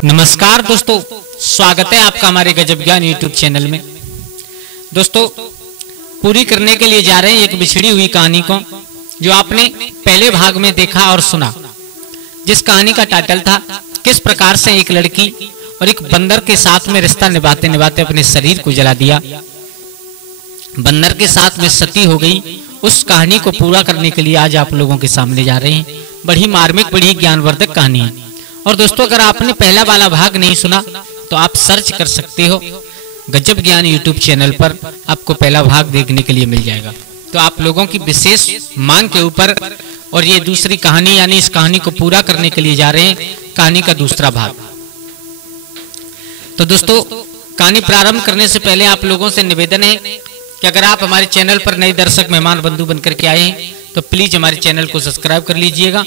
नमस्कार दोस्तों, स्वागत है आपका हमारे गजब ज्ञान यूट्यूब चैनल में। दोस्तों, पूरी करने के लिए जा रहे हैं एक बिछड़ी हुई कहानी को, जो आपने पहले भाग में देखा और सुना, जिस कहानी का टाइटल था किस प्रकार से एक लड़की और एक बंदर के साथ में रिश्ता निभाते निभाते अपने शरीर को जला दिया, बंदर के साथ में सती हो गई। उस कहानी को पूरा करने के लिए आज आप लोगों के सामने जा रहे हैं। बड़ी मार्मिक, बड़ी ज्ञानवर्धक कहानी है। और दोस्तों, अगर आपने पहला वाला भाग नहीं सुना तो आप सर्च कर सकते हो गजब ज्ञान यूट्यूब चैनल पर, आपको पहला भाग देखने के लिए मिल जाएगा। तो आप लोगों की विशेष मांग के ऊपर और ये दूसरी कहानी, यानी इस कहानी को पूरा करने के लिए जा रहे हैं कहानी का दूसरा भाग। तो दोस्तों, कहानी प्रारंभ करने से पहले आप लोगों से निवेदन है कि अगर आप हमारे चैनल पर नए दर्शक मेहमान बंधु बनकर के आए हैं तो प्लीज हमारे चैनल को सब्सक्राइब कर लीजिएगा,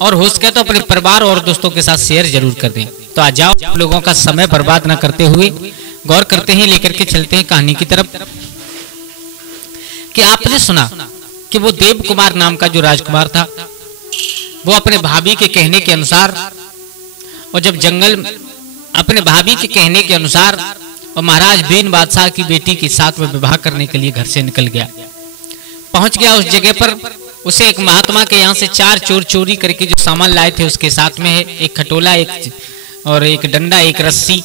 और हो सके तो अपने परिवार और दोस्तों के साथ शेयर जरूर कर दें। तो आ जाओ, आप लोगों का समय बर्बाद न करते हुए गौर करते हैं, लेकर के चलते हैं कहानी की तरफ। कि आपने सुना कि वो देव कुमार नाम का जो राजकुमार था, वो अपने भाभी के कहने के अनुसार, और जब जंगल अपने भाभी के कहने के अनुसार और महाराज बीन बादशाह की बेटी के साथ में विवाह करने के लिए घर से निकल गया। पहुंच गया उस जगह पर, उसे एक महात्मा के यहाँ से 4 चोर चोरी करके जो सामान लाए थे उसके साथ में है एक खटोला, और एक डंडा, एक रस्सी,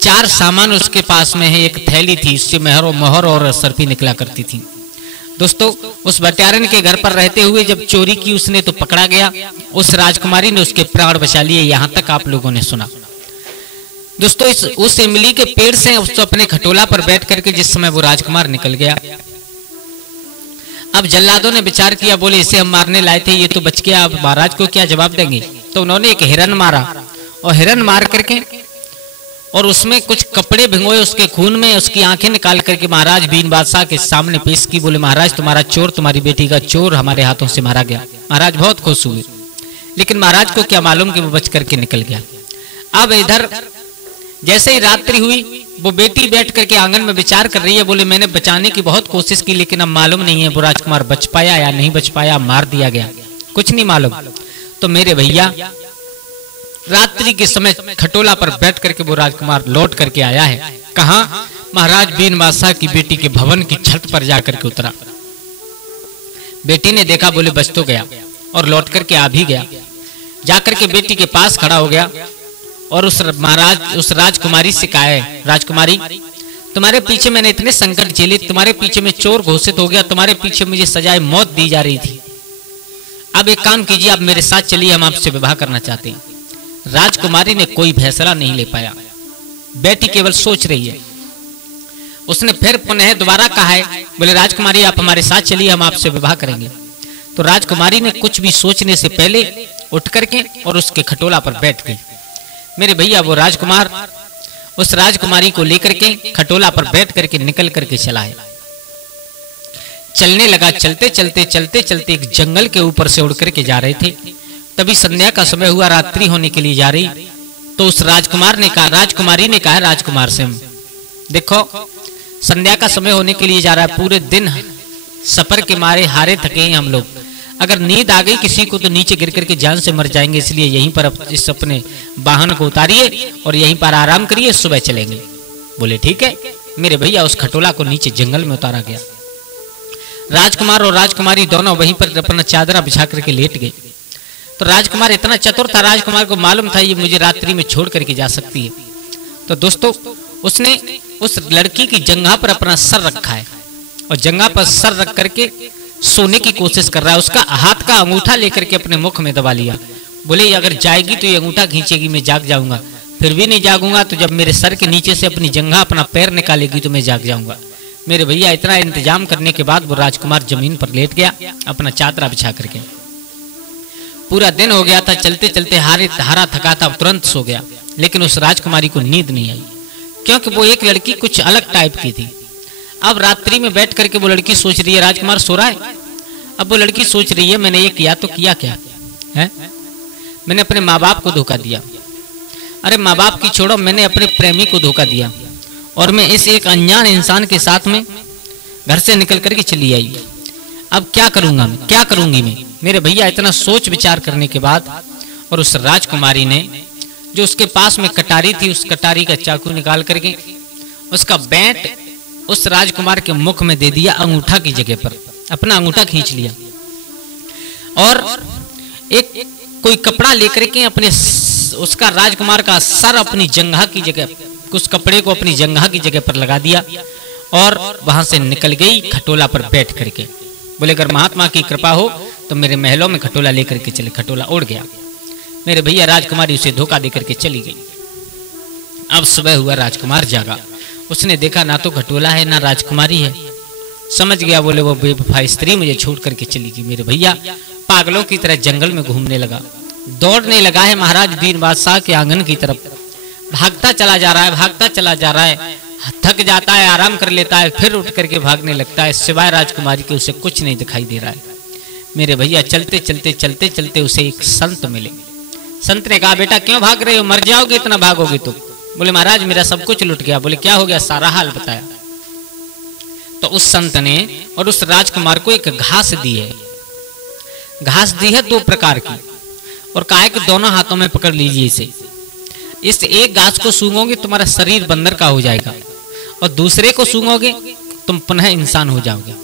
4 सामान उसके पास में है। एक थैली थी, उससे मोहर और सर्फी निकला करती थी। दोस्तों, उस बटियारन के घर पर रहते हुए जब चोरी की उसने तो पकड़ा गया। उस राजकुमारी ने उसके प्राण बचा लिए। यहाँ तक आप लोगों ने सुना। दोस्तों, उस इमली के पेड़ से उस अपने खटोला पर बैठ करके जिस समय वो राजकुमार निकल गया, अब जल्लादों ने विचार किया, बोले इसे हम मारने लाए थे, ये तो बच गया, अब महाराज को क्या जवाब देंगे। तो उन्होंने एक हिरन मारा, और हिरन मार करके और उसमें कुछ कपड़े भिगोए उसके खून में, उसकी आंखें निकाल करके महाराज बीन बादशाह के सामने पेश की। बोले महाराज, तुम्हारा चोर, तुम्हारी बेटी का चोर हमारे हाथों से मारा गया। महाराज बहुत खुश हुए, लेकिन महाराज को क्या मालूम कि वो बच करके निकल गया। अब इधर जैसे ही रात्रि हुई, वो बेटी बैठ करके आंगन में विचार कर रही है। बोले मैंने बचाने की बहुत कोशिश की, लेकिन अब मालूम नहीं है वो राजकुमार बच पाया या नहीं बच पाया, मार दिया गया, कुछ नहीं मालूम। तो मेरे भैया, रात्रि के समय खटोला पर बैठ करके वो राजकुमार लौट करके आया है। कहाँ? महाराज बीन बादशाह की बेटी के भवन की छत पर जाकर के उतरा। बेटी ने देखा, बोले बच तो गया, और लौट करके आ भी गया। जाकर के बेटी के पास खड़ा हो गया और उस राजकुमारी से कहा है, राजकुमारी, तुम्हारे पीछे मैंने इतने संकट झेले, तुम्हारे पीछे में चोर घोषित हो गया, तुम्हारे पीछे मुझे सजाए मौत दी जा रही थी। अब एक काम कीजिए, आप मेरे साथ चलिए, हम आपसे विवाह करना चाहते हैं। राजकुमारी ने कोई फैसला नहीं ले पाया। बेटी केवल सोच रही है। उसने फिर पुनः दोबारा कहा है, बोले राजकुमारी, आप हमारे साथ चलिए, हम आपसे विवाह करेंगे। तो राजकुमारी ने कुछ भी सोचने से पहले उठ करके और उसके खटोला पर बैठ गई। मेरे भैया, वो राजकुमार उस राजकुमारी को लेकर के खटोला पर बैठ करके निकल करके चला है। चलने लगा। चलते चलते चलते चलते एक जंगल के ऊपर से उड़ करके जा रहे थे। तभी संध्या का समय हुआ, रात्रि होने के लिए जा रही। तो उस राजकुमारी ने कहा राजकुमार से, देखो संध्या का समय होने के लिए जा रहा है, पूरे दिन सफर के मारे हारे थके हैं हम लोग, अगर नींद आ गई किसी को तो नीचे गिर करके जान से मर जाएंगे, इसलिए यहीं पर इस अपने वाहन को उतारिए और यहीं पर आराम करिए, सुबह चलेंगे। बोले ठीक है। मेरे भैया, उस खटोला को नीचे जंगल में उतारा गया। राजकुमार और राजकुमारी दोनों वहीं पर अपना चादरा बिछा करके लेट गए। तो राजकुमार इतना चतुर था, राजकुमार को मालूम था ये मुझे रात्रि में छोड़ करके जा सकती है। तो दोस्तों, उसने उस लड़की की जंघा पर अपना सर रखा है, और जंघा पर सर रख करके सोने की कोशिश कर रहा है। उसका हाथ का अंगूठा लेकर के अपने मुख में दबा लिया। बोले अगर जाएगी तो ये अंगूठा खींचेगी, मैं जाग जाऊंगा, फिर भी नहीं जागूंगा तो जब मेरे सर के नीचे से अपनी जंघा अपना पैर निकालेगी तो मैं जाग जाऊंगा। मेरे भैया, इतना इंतजाम करने के बाद वो राजकुमार जमीन पर लेट गया अपना चादरा बिछा करके। पूरा दिन हो गया था, चलते चलते हारा थका था, तुरंत सो गया। लेकिन उस राजकुमारी को नींद नहीं आई, क्योंकि वो एक लड़की कुछ अलग टाइप की थी। अब रात्रि में बैठ करके वो लड़की सोच रही है, राजकुमार सो रहा है। अब वो लड़की सोच रही है, मैंने ये किया तो किया क्या है? मैंने अपने माँ बाप को धोखा दिया। अरे माँ बाप की छोड़ो, मैंने अपने प्रेमी को धोखा दिया, और मैं इस एक अनजान इंसान के साथ में घर से निकल करके चली आई। अब क्या करूंगा मैं, क्या करूंगी मैं? मेरे भैया, इतना सोच विचार करने के बाद और उस राजकुमारी ने जो उसके पास में कटारी थी, उस कटारी का चाकू निकाल करके उसका बैंट उस राजकुमार के मुख में दे दिया, अंगूठा की जगह पर अपना अंगूठा खींच लिया और एक कोई कपड़ा लेकर के अपने उसका राजकुमार का सर अपनी जंघा की जगह, उस कपड़े को अपनी जंघा की जगह पर लगा दिया और वहां से निकल गई खटोला पर बैठ करके। बोले अगर महात्मा की कृपा हो तो मेरे महलों में खटोला लेकर के चले। खटोला उड़ गया। मेरे भैया राजकुमारी उसे धोखा देकर के चली गई। अब सुबह हुआ, राजकुमार जागा, उसने देखा ना तो खटोला है ना राजकुमारी है। समझ गया, बोले वो बेवफा स्त्री मुझे छोड़ करके चली गई। मेरे भैया पागलों की तरह जंगल में घूमने लगा, दौड़ने लगा है महाराज बीर बादशाह के आंगन की तरफ। भागता चला जा रहा है, भागता चला जा रहा है, थक जाता है, आराम कर लेता है, फिर उठ करके भागने लगता है। सिवाय राजकुमारी के उसे कुछ नहीं दिखाई दे रहा है। मेरे भैया चलते चलते चलते चलते उसे एक संत मिले। संत ने कहा बेटा क्यों भाग रहे हो, मर जाओगे इतना भागोगे तो। बोले महाराज मेरा सब कुछ लुट गया। बोले क्या हो गया, सारा हाल बताया। तो उस संत ने और उस राजकुमार को एक घास दी है। घास दी है 2 प्रकार की और कहा है कि दोनों हाथों में पकड़ लीजिए इसे। इस एक घास को सूंघोगे तुम्हारा शरीर बंदर का हो जाएगा और दूसरे को सूंघोगे तुम पुनः इंसान हो जाओगे।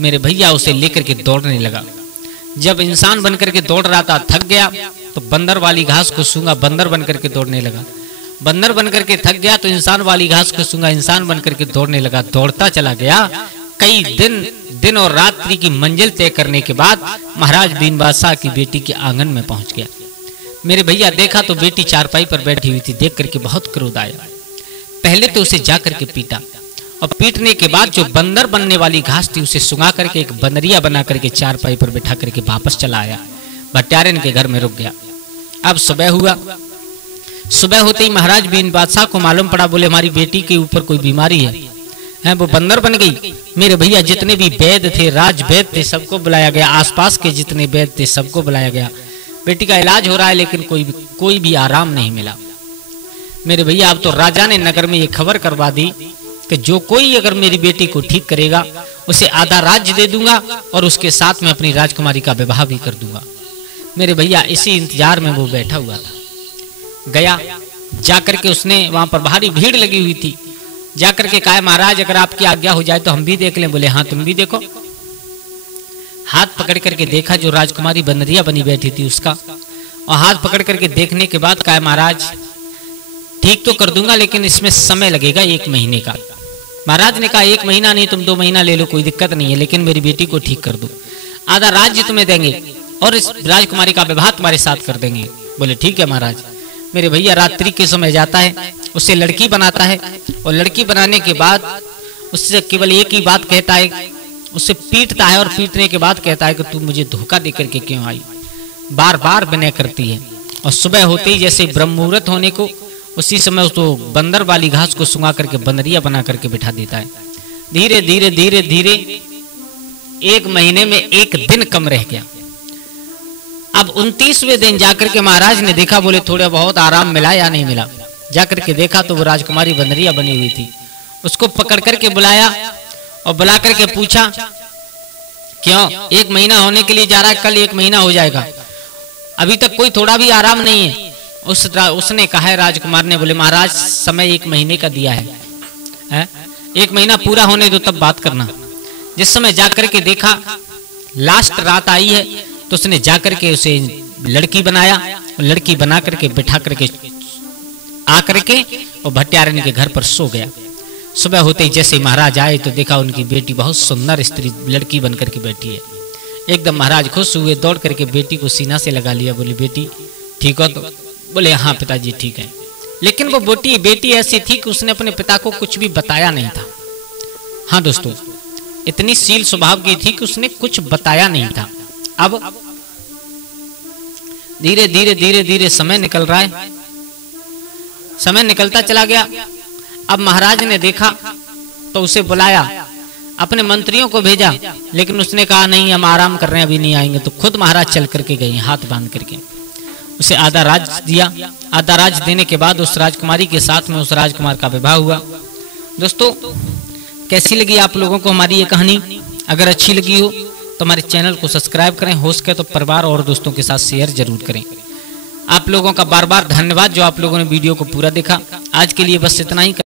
मेरे भैया उसे लेकर के दौड़ने लगा। जब इंसान बनकर के दौड़ रहा था, थक गया तो बंदर वाली घास को सूंघा, बंदर बनकर के दौड़ने लगा। बंदर बनकर के थक गया तो इंसान वाली घास को सूंघा, इंसान बनकर के दौड़ने लगा। दौड़ता चला गया। कई दिन और रात्रि की मंजिल तय करने के बाद महाराज बीन बादशाह की बेटी के आंगन में पहुंच गया। मेरे भैया देखा तो बेटी चारपाई पर बैठी हुई थी। देख करके बहुत क्रोध आया। पहले तो उसे जा करके पीटा और पीटने के बाद जो बंदर बनने वाली घास थी उसे सुंघा करके एक बनरिया बना करके चारपाई पर बैठा करके वापस चला आया। भट्टारिन के घर में रुक गया। अब सुबह हुआ। सुबह होते ही महाराज बीन बादशाह को मालूम पड़ा। बोले हमारी बेटी के ऊपर कोई बीमारी है, वो बंदर बन गई। मेरे भैया जितने भी वैद्य थे, राज वैद्य थे, सबको बुलाया गया। आसपास के जितने वैद्य थे सबको बुलाया गया। बेटी का इलाज हो रहा है लेकिन कोई भी आराम नहीं मिला। मेरे भैया अब तो राजा ने नगर में ये खबर करवा दी कि जो कोई अगर मेरी बेटी को ठीक करेगा उसे आधा राज्य दे दूंगा और उसके साथ में अपनी राजकुमारी का विवाह भी कर दूंगा। मेरे भैया इसी इंतजार में वो बैठा हुआ था। गया, जाकर के उसने वहां पर भारी भीड़ लगी हुई थी, जाकर के कहा महाराज अगर आपकी आज्ञा हो जाए तो हम भी देख लें। बोले हाँ तुम भी देखो। हाथ पकड़ करके देखा जो राजकुमारी बनरिया बनी बैठी थी उसका, और हाथ पकड़ करके देखने के बाद कहा महाराज ठीक तो कर दूंगा लेकिन इसमें समय लगेगा 1 महीने का। महाराज ने कहा 1 महीना नहीं तुम 2 महीना ले लो, कोई दिक्कत नहीं है, लेकिन मेरी बेटी को ठीक कर दो, आधा राज्य तुम्हें देंगे और इस राजकुमारी का विवाह तुम्हारे साथ कर देंगे। बोले ठीक है महाराज। मेरे भैया रात्रि के समय जाता है, उससे लड़की बनाता है और लड़की बनाने के बाद उससे केवल एक ही बात कहता है, उससे पीटता है और पीटने के बाद कहता है कि तू मुझे धोखा दे करके क्यों आई। बार बार विनय करती है और सुबह होते ही जैसे ब्रह्म मुहूर्त होने को उसी समय उसको बंदर वाली घास को सुंघा करके बनरिया बना करके बिठा देता है। धीरे धीरे धीरे धीरे 1 महीने में 1 दिन कम रह गया। अब 29वें दिन जाकर के महाराज ने देखा। बोले थोड़ा बहुत आराम मिला या नहीं मिला। जाकर के देखा तो वो राजकुमारी बनरिया बनी हुई थी। उसको पकड़ करके बुलाया और बुला करके पूछा क्यों 1 महीना होने के लिए जा रहा है, कल 1 महीना हो जाएगा, अभी तक कोई थोड़ा भी आराम नहीं है। उसने कहा है राजकुमार ने। बोले महाराज समय 1 महीने का दिया है, 1 महीना पूरा होने दो तब बात करना। जिस समय जाकर के देखा लास्ट रात आई है तो उसने जाकर के उसे लड़की बनाया और लड़की बना करके बिठा करके आकर के और भट्टारिन के घर पर सो गया। सुबह होते ही जैसे महाराज आए तो देखा उनकी बेटी बहुत सुंदर स्त्री लड़की बनकर के बैठी है। एकदम महाराज खुश हुए, दौड़ करके बेटी को सीना से लगा लिया। बोले बेटी ठीक हो तो? बोले हाँ पिताजी ठीक है। लेकिन वो बेटी ऐसी थी कि उसने अपने पिता को कुछ भी बताया नहीं था। हाँ दोस्तों, इतनी शील स्वभाव की थी कि उसने कुछ बताया नहीं था। अब धीरे धीरे धीरे धीरे समय निकल रहा है, समय निकलता चला गया। अब महाराज ने देखा तो उसे बुलाया, अपने मंत्रियों को भेजा, लेकिन उसने कहा नहीं हम आराम कर रहे हैं अभी नहीं आएंगे। तो खुद महाराज चल करके गए हाथ बांध करके। उसे आधा राज दिया। आधा राज देने के बाद उस राजकुमारी के साथ में उस राजकुमार का विवाह हुआ। दोस्तों कैसी लगी आप लोगों को हमारी ये कहानी? अगर अच्छी लगी हो तो हमारे चैनल को सब्सक्राइब करें, हो सके तो परिवार और दोस्तों के साथ शेयर जरूर करें। आप लोगों का बार बार धन्यवाद जो आप लोगों ने वीडियो को पूरा देखा। आज के लिए बस इतना ही।